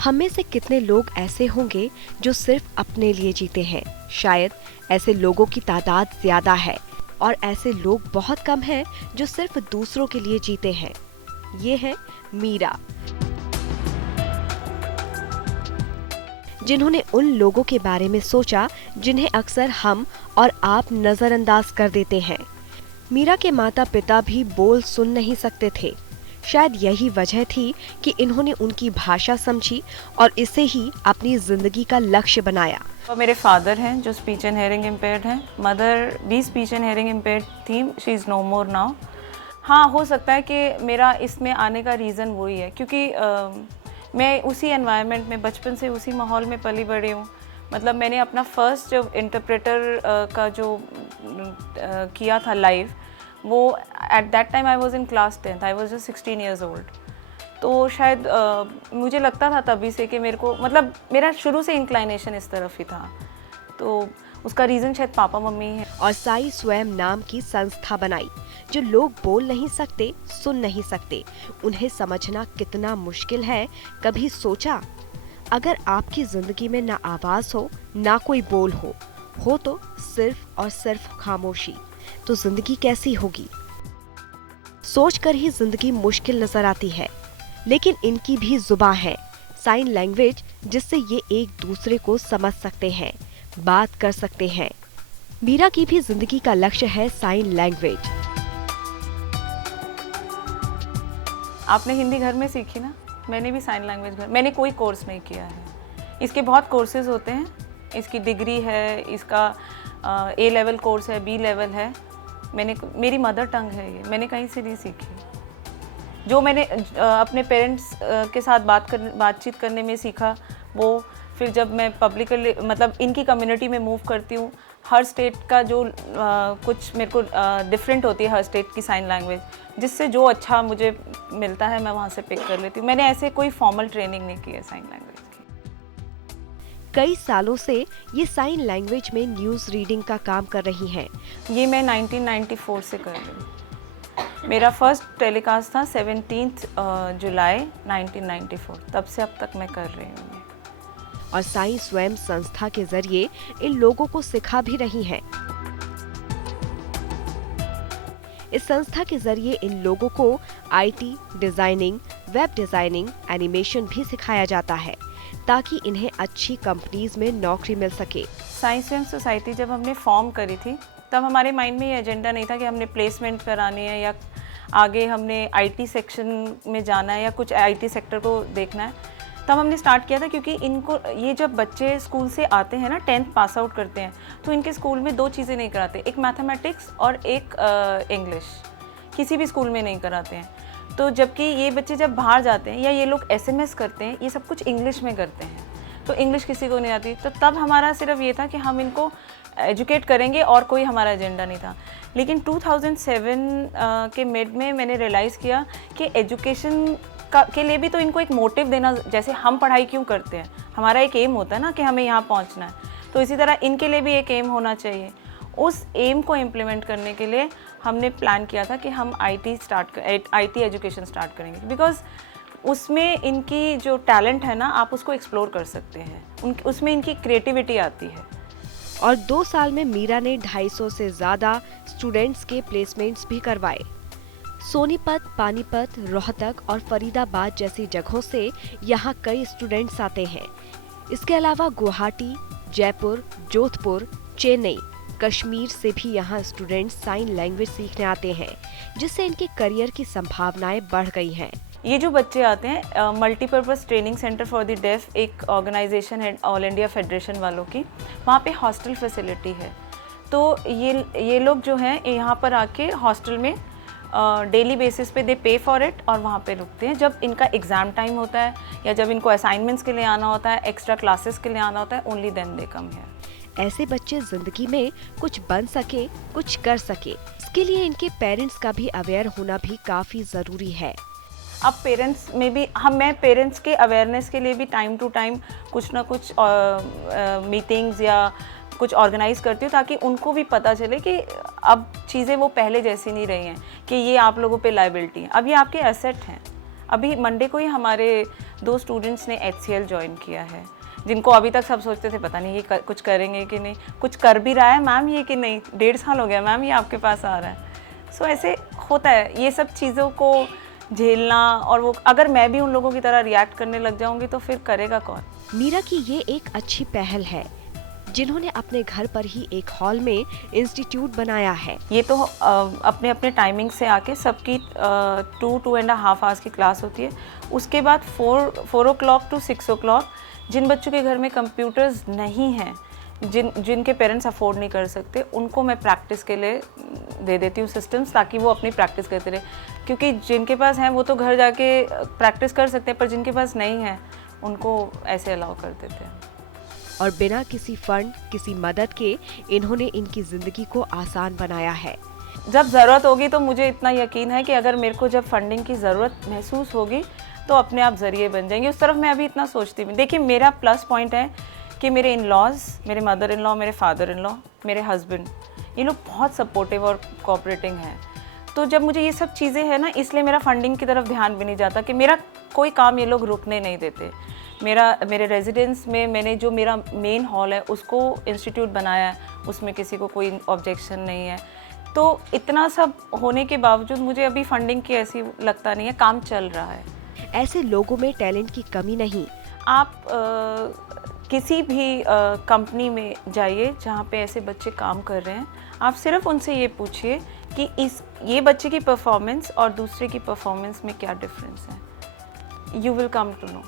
हम में से कितने लोग ऐसे होंगे जो सिर्फ अपने लिए जीते हैं? शायद ऐसे लोगों की तादाद ज्यादा है और ऐसे लोग बहुत कम हैं जो सिर्फ दूसरों के लिए जीते हैं। ये है मीरा, जिन्होंने उन लोगों के बारे में सोचा जिन्हें अक्सर हम और आप नजरअंदाज कर देते हैं। मीरा के माता पिता भी बोल सुन नहीं सकते थे। शायद यही वजह थी कि इन्होंने उनकी भाषा समझी और इसे ही अपनी जिंदगी का लक्ष्य बनाया। और मेरे फादर हैं जो स्पीच एंड हेयरिंग इम्पेयर्ड हैं। मदर भी स्पीच एंड हेयरिंग इम्पेयर्ड थी, she is no more now. हाँ, हो सकता है कि मेरा इसमें आने का रीज़न वही है क्योंकि मैं उसी एनवायरनमेंट में बचपन से उसी माहौल में पली बड़ी हूँ। मतलब मैंने अपना फर्स्ट जो इंटरप्रेटर का जो किया था लाइव, वो at that time I was in class 10th, I was just 16 years old। तो शायद मुझे लगता था तभी से कि मेरे को, मतलब मेरा शुरू से इंक्लाइनेशन इस तरफ ही था, तो उसका रीज़न शायद पापा मम्मी है। और साई स्वयं नाम की संस्था बनाई। जो लोग बोल नहीं सकते, सुन नहीं सकते, उन्हें समझना कितना मुश्किल है, कभी सोचा? अगर आपकी जिंदगी में ना आवाज हो, ना कोई बोल हो तो सिर्फ और सिर्फ खामोशी, तो जिंदगी कैसी होगी? सोचकर ही जिंदगी मुश्किल नजर आती है। लेकिन इनकी भी जुबान है, साइन लैंग्वेज, जिससे ये एक दूसरे को समझ सकते हैं, बात कर सकते हैं। मीरा की भी जिंदगी का लक्ष्य है साइन लैंग्वेज। आपने हिंदी घर में सीखी ना, मैंने भी साइन लैंग्वेज घर, मैंने कोई कोर्स नहीं किया है। इसके बहुत कोर्सेज होते हैं, इसकी डिग्री है, इसका A लेवल कोर्स है, B लेवल है। मेरी मदर टंग है ये, मैंने कहीं से नहीं सीखी। जो मैंने अपने पेरेंट्स के साथ बातचीत करने में सीखा, वो फिर जब मैं पब्लिकली, मतलब इनकी कम्युनिटी में मूव करती हूँ, हर स्टेट का जो कुछ मेरे को डिफरेंट होती है हर स्टेट की साइन लैंग्वेज, जिससे जो अच्छा मुझे मिलता है मैं वहाँ से पिक कर लेती हूँ। मैंने ऐसे कोई फॉर्मल ट्रेनिंग नहीं की है साइन लैंग्वेज की। कई सालों से ये साइन लैंग्वेज में न्यूज रीडिंग का काम कर रही हैं। ये मैं 1994 से कर रही हूँ। मेरा फर्स्ट टेलीकास्ट था 17 जुलाई 1994, तब से अब तक मैं कर रही हूँ। और साई स्वयं संस्था के जरिए इन लोगों को सिखा भी रही हैं। इस संस्था के जरिए इन लोगों को IT, designing, web designing, animation भी सिखाया जाता है ताकि इन्हें अच्छी कंपनीज में नौकरी मिल सके। साई स्वयं सोसाइटी जब हमने फॉर्म करी थी, तब हमारे माइंड में ये एजेंडा नहीं था कि हमने प्लेसमेंट करानी है या आगे हमने IT सेक्शन में जाना है या कुछ IT सेक्टर को देखना है। तब हमने स्टार्ट किया था क्योंकि इनको, ये जब बच्चे स्कूल से आते हैं ना, 10th पास आउट करते हैं, तो इनके स्कूल में दो चीज़ें नहीं कराते, एक मैथमेटिक्स और एक इंग्लिश, किसी भी स्कूल में नहीं कराते हैं। तो जबकि ये बच्चे जब बाहर जाते हैं या ये लोग SMS करते हैं, ये सब कुछ इंग्लिश में करते हैं, तो इंग्लिश किसी को नहीं आती। तो तब हमारा सिर्फ ये था कि हम इनको एजुकेट करेंगे और कोई हमारा एजेंडा नहीं था। लेकिन 2007 के मिड में मैंने रियलाइज़ किया कि एजुकेशन के लिए भी तो इनको एक मोटिव देना, जैसे हम पढ़ाई क्यों करते हैं, हमारा एक एम होता है ना कि हमें यहाँ पहुँचना है, तो इसी तरह इनके लिए भी एक एम होना चाहिए। उस एम को इम्प्लीमेंट करने के लिए हमने प्लान किया था कि हम IT एजुकेशन स्टार्ट करेंगे, बिकॉज उसमें इनकी जो टैलेंट है ना, आप उसको एक्सप्लोर कर सकते हैं, उसमें इनकी क्रिएटिविटी आती है। और 2 साल में मीरा ने 250 से ज्यादा स्टूडेंट्स के प्लेसमेंट्स भी करवाए। सोनीपत, पानीपत, रोहतक और फरीदाबाद जैसी जगहों से यहाँ कई स्टूडेंट्स आते हैं। इसके अलावा गुवाहाटी, जयपुर, जोधपुर, चेन्नई, कश्मीर से भी यहाँ स्टूडेंट्स साइन लैंग्वेज सीखने आते हैं, जिससे इनके करियर की संभावनाएं बढ़ गई हैं। ये जो बच्चे आते हैं, multipurpose training centre for the deaf एक ऑर्गेनाइजेशन है ऑल इंडिया फेडरेशन वालों की, वहाँ पे हॉस्टल फैसिलिटी है। तो ये लोग जो हैं यहाँ पर आके हॉस्टल में डेली बेसिस पे दे पे फॉर इट और वहाँ पे रुकते हैं। जब इनका एग्ज़ाम टाइम होता है या जब इनको असाइनमेंट्स के लिए आना होता है, एक्स्ट्रा क्लासेस के लिए आना होता है, ओनली देन दे कम है। ऐसे बच्चे जिंदगी में कुछ बन सके, कुछ कर सके, इसके लिए इनके पेरेंट्स का भी अवेयर होना भी काफ़ी ज़रूरी है। अब पेरेंट्स में भी मैं पेरेंट्स के अवेयरनेस के लिए भी टाइम टू टाइम कुछ ना कुछ मीटिंग्स या कुछ ऑर्गेनाइज़ करती हूँ, ताकि उनको भी पता चले कि अब चीज़ें वो पहले जैसी नहीं रही हैं, कि ये आप लोगों पे लायबिलिटी है, अब ये आपके एसेट हैं। अभी मंडे को ही हमारे 2 स्टूडेंट्स ने HCL ज्वाइन किया है, जिनको अभी तक सब सोचते थे पता नहीं ये कुछ करेंगे कि नहीं, कुछ कर भी रहा है मैम ये कि नहीं, 1.5 साल हो गया मैम ये आपके पास आ रहा है। सो ऐसे होता है, ये सब चीज़ों को झेलना, और वो अगर मैं भी उन लोगों की तरह रिएक्ट करने लग जाऊंगी तो फिर करेगा कौन। मीरा की ये एक अच्छी पहल है जिन्होंने अपने घर पर ही एक हॉल में इंस्टीट्यूट बनाया है। ये तो अपने अपने टाइमिंग से आके सबकी 2.5 आवर्स की क्लास होती है। उसके बाद 4 o'clock to 6 o'clock जिन बच्चों के घर में कंप्यूटर्स नहीं हैं, जिनके पेरेंट्स अफोर्ड नहीं कर सकते, उनको मैं प्रैक्टिस के लिए दे देती हूँ सिस्टम्स, ताकि वो अपनी प्रैक्टिस करते रहे। क्योंकि जिनके पास हैं वो तो घर जाके प्रैक्टिस कर सकते हैं, पर जिनके पास नहीं है उनको ऐसे अलाउ कर देते हैं। और बिना किसी फंड, किसी मदद के इन्होंने इनकी जिंदगी को आसान बनाया है। जब ज़रूरत होगी तो मुझे इतना यकीन है कि अगर मेरे को जब फंडिंग की ज़रूरत महसूस होगी तो अपने आप ज़रिए बन जाएंगे। उस तरफ मैं अभी इतना सोचती हूँ। देखिए मेरा प्लस पॉइंट है कि मेरे इन लॉज, मेरे मदर इन लॉ, मेरे फादर इन लॉ, मेरे हस्बैंड, ये लोग बहुत सपोर्टिव और कोऑपरेटिंग हैं। तो जब मुझे ये सब चीज़ें हैं ना, इसलिए मेरा फंडिंग की तरफ ध्यान भी नहीं जाता कि मेरा कोई काम ये लोग रुकने नहीं देते। मेरे रेजिडेंस में मैंने जो मेरा मेन हॉल है उसको इंस्टीट्यूट बनाया है, उसमें किसी को कोई ऑब्जेक्शन नहीं है। तो इतना सब होने के बावजूद मुझे अभी फंडिंग की ऐसी लगता नहीं है, काम चल रहा है। ऐसे लोगों में टैलेंट की कमी नहीं। आप किसी भी कंपनी में जाइए जहाँ पे ऐसे बच्चे काम कर रहे हैं, आप सिर्फ उनसे ये पूछिए कि ये बच्चे की परफॉर्मेंस और दूसरे की परफॉर्मेंस में क्या डिफरेंस है। You will come to know.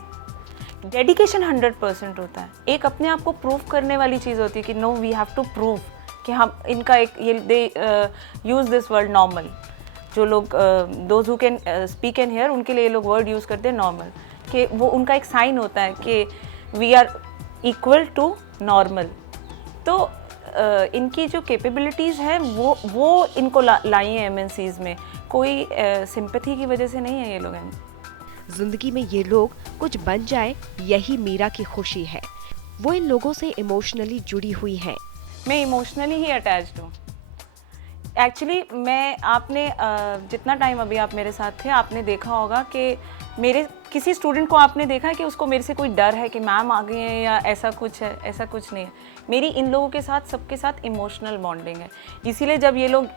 Dedication 100% होता है। एक अपने आप को प्रूव करने वाली चीज़ होती है कि no we have to prove कि हम इनका एक ये they use this word normal. जो लोग those who can speak and hear, उनके लिए ये लोग वर्ड यूज़ करते हैं नॉर्मल, कि वो उनका एक साइन होता है कि we are equal to normal. तो इनकी जो कैपेबिलिटीज़ हैं वो इनको लाई हैं MNCs में। कोई सिंपैथी की वजह से नहीं है ये लोग। जिंदगी में ये लोग कुछ बन जाए, यही मीरा की खुशी है। वो इन लोगों से इमोशनली जुड़ी हुई हैं। मैं इमोशनली ही अटैच्ड हूँ। एक्चुअली आपने जितना टाइम अभी आप मेरे साथ थे, आपने देखा होगा कि मेरे किसी स्टूडेंट को आपने देखा है कि उसको मेरे से कोई डर है कि मैम आ गई हैं या ऐसा कुछ है। ऐसा कुछ नहीं है। मेरी इन लोगों के साथ, सबके साथ इमोशनल बॉन्डिंग है। इसीलिए जब ये लोग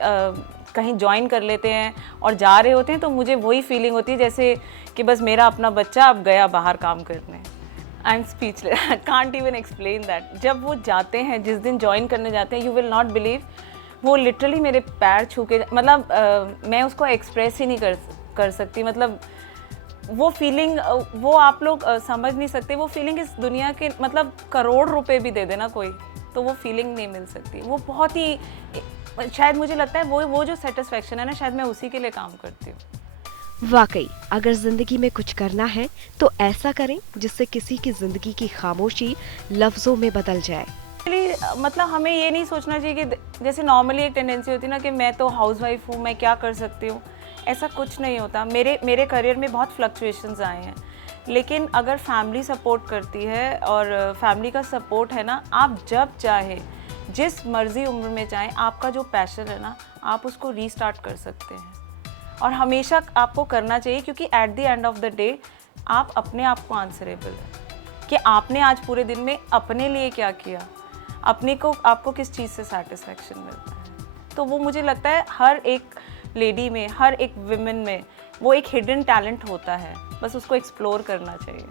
कहीं ज्वाइन कर लेते हैं और जा रहे होते हैं तो मुझे वही फीलिंग होती है जैसे कि बस मेरा अपना बच्चा अब गया बाहर काम करने। I am speechless, I can't even explain that. जब वो जाते हैं, जिस दिन ज्वाइन करने जाते हैं, यू विल नॉट बिलीव, वो लिटरली मेरे पैर छू के, मतलब मैं उसको एक्सप्रेस ही नहीं कर सकती। मतलब वो फीलिंग, वो आप लोग समझ नहीं सकते। वो फीलिंग इस दुनिया के, मतलब करोड़ रुपए भी दे देना कोई, तो वो फीलिंग नहीं मिल सकती। वो बहुत ही, शायद मुझे लगता है वो जो सेटिस्फेक्शन है ना, शायद मैं उसी के लिए काम करती हूँ। वाकई अगर जिंदगी में कुछ करना है तो ऐसा करें जिससे किसी की जिंदगी की खामोशी लफ्जों में बदल जाए। मतलब हमें ये नहीं सोचना चाहिए कि जैसे नॉर्मली एक टेंडेंसी होती है ना कि मैं तो हाउसवाइफ हूँ, मैं क्या कर सकती हूँ। ऐसा कुछ नहीं होता। मेरे करियर में बहुत फ्लक्चुएशंस आए हैं, लेकिन अगर फैमिली सपोर्ट करती है और फैमिली का सपोर्ट है ना, आप जब चाहे, जिस मर्जी उम्र में चाहें, आपका जो पैशन है ना, आप उसको रीस्टार्ट कर सकते हैं। और हमेशा आपको करना चाहिए, क्योंकि at the end of the day आप अपने आप को आंसरेबल है कि आपने आज पूरे दिन में अपने लिए क्या किया, आपको किस चीज़ से सेटिस्फेक्शन मिलता है। तो वो मुझे लगता है हर एक लेडी में, हर एक विमेन में वो एक हिडन टैलेंट होता है, बस उसको एक्सप्लोर करना चाहिए।